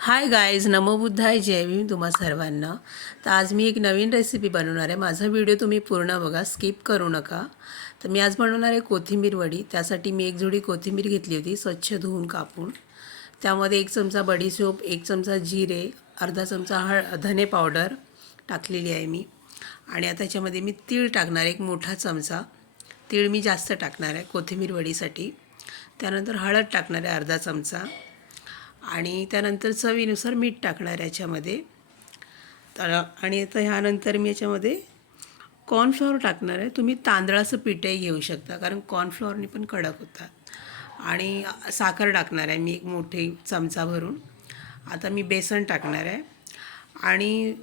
Hi guys, नमो बुद्धाय, जय भीम तुम्हा सर्वांना. तर आज मी एक नवीन रेसिपी बनवणार आहे. माझा व्हिडिओ तुम्ही पूर्ण बघा, स्किप करू नका. तर मी आज बनवणार आहे कोथिंबीर वडी. त्यासाठी मी एक जोडी कोथिंबीर घेतली होती, स्वच्छ धुवून कापून. त्यामध्ये 1 चमचा बडीशोप, 1 चमचा जिरे, अर्धा चमचा धने पावडर टाकलेली आहे मी. आणि आता त्याच्यामध्ये मी तीळ टाकणार आहे, 1 मोठा चमचा. तीळ मी जास्त टाकणार आहे कोथिंबीर वडीसाठी. त्यानंतर हळद टाकणार आहे अर्धा चमचा. आणि त्यानंतर चवीनुसार मीठ टाकणार याच्यामध्ये. तर आणि आता ह्यानंतर मी याच्यामध्ये कॉर्नफ्लॉवर टाकणार आहे. तुम्ही तांदळाचं पीठही घेऊ शकता, कारण कॉर्नफ्लॉवरनी पण कडक होतात. आणि साखर टाकणार आहे मी 1 मोठे चमचा भरून. आता मी बेसन टाकणार आहे. आणि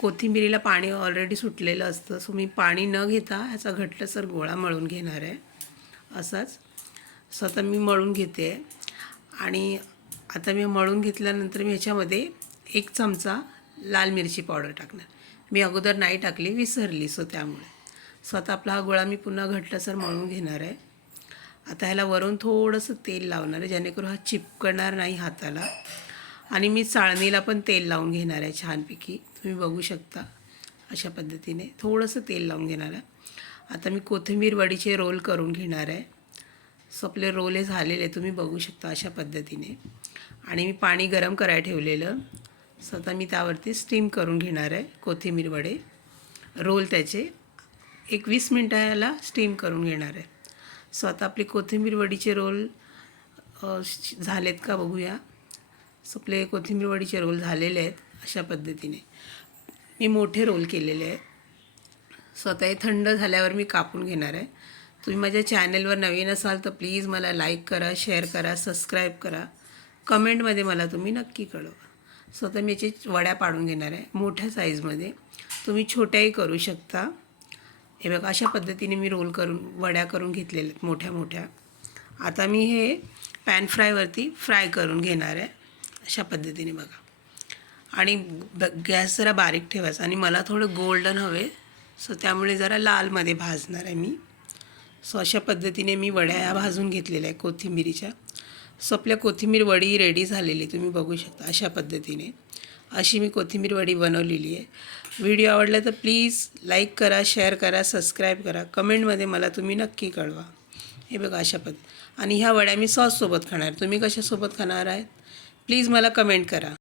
कोथिंबीरीला पाणी ऑलरेडी सुटलेलं असतं, सो मी पाणी न घेता ह्याचा घट्टसर गोळा मळून घेणार आहे असाच. स्वतः मी मळून घेते. आणि आता मी मळून घेतल्यानंतर मी ह्याच्यामध्ये 1 चमचा लाल मिरची पावडर टाकणार. मी अगोदर नाही टाकली, विसरली, सो त्यामुळे. स्वतः आपला हा गोळा मी पुन्हा घट्टसर मळून घेणार आहे. आता ह्याला वरून थोडंसं तेल लावणार आहे, जेणेकरून हा चिपकणार नाही हाताला. आणि मी चाळणीला पण तेल लावून घेणार आहे छानपैकी. तुम्ही बघू शकता अशा पद्धतीने थोडंसं तेल लावून घेणार आहे. आता मी कोथिंबीर वडीचे रोल करून घेणार आहे. सो आपले रोल हे झालेले तुम्ही बघू शकता अशा पद्धतीने. आणि मी पाणी गरम करायला ठेवलेलं. सो आता मी त्यावरती स्टीम करून घेणार आहे कोथिंबीर वडे. रोल त्याचे 20 मिनटं याला स्टीम करून घेणार आहे. सो आता आपले कोथिंबीर वडीचे रोल झालेत का बघूया. सो आपले कोथिंबीर वडीचे रोल झालेले आहेत अशा पद्धतीने. मी मोठे रोल केलेले आहेत. सो आता हे थंड झाल्यावर मी कापून घेणार आहे. तुम्ही माझ्या चॅनलवर नवीन असाल तर प्लीज मला लाईक करा, शेअर करा, सबस्क्राईब करा. कमेंटमध्ये मला तुम्ही नक्की कळवा. सो आता मी याची वड्या पाडून घेणार आहे मोठ्या साईजमध्ये. तुम्ही छोट्याही करू शकता. हे बघा अशा पद्धतीने मी रोल करून वड्या करून घेतलेल्या आहेत मोठ्या मोठ्या. आता मी हे पॅन फ्रायवरती फ्राय करून घेणार आहे अशा पद्धतीने बघा. आणि गॅस जरा बारीक ठेवायचा. आणि मला थोडं गोल्डन हवे, सो त्यामुळे जरा लालमध्ये भाजणार आहे मी. सो अशा पद्धतीने मी वड्या ह्या भाजून घेतलेल्या आहे कोथिंबीरीच्या. सो आपल्या कोथिंबीर वडी रेडी झालेली तुम्ही बघू शकता अशा पद्धतीने. अशी मी कोथिंबीर वडी बनवलेली आहे. व्हिडिओ आवडला तर प्लीज लाईक करा, शेअर करा, सबस्क्राईब करा. कमेंटमध्ये मला तुम्ही नक्की कळवा. हे बघा अशा आणि ह्या वड्या मी सॉससोबत खाणार. तुम्ही कशासोबत खाणार आहेत प्लीज मला कमेंट करा.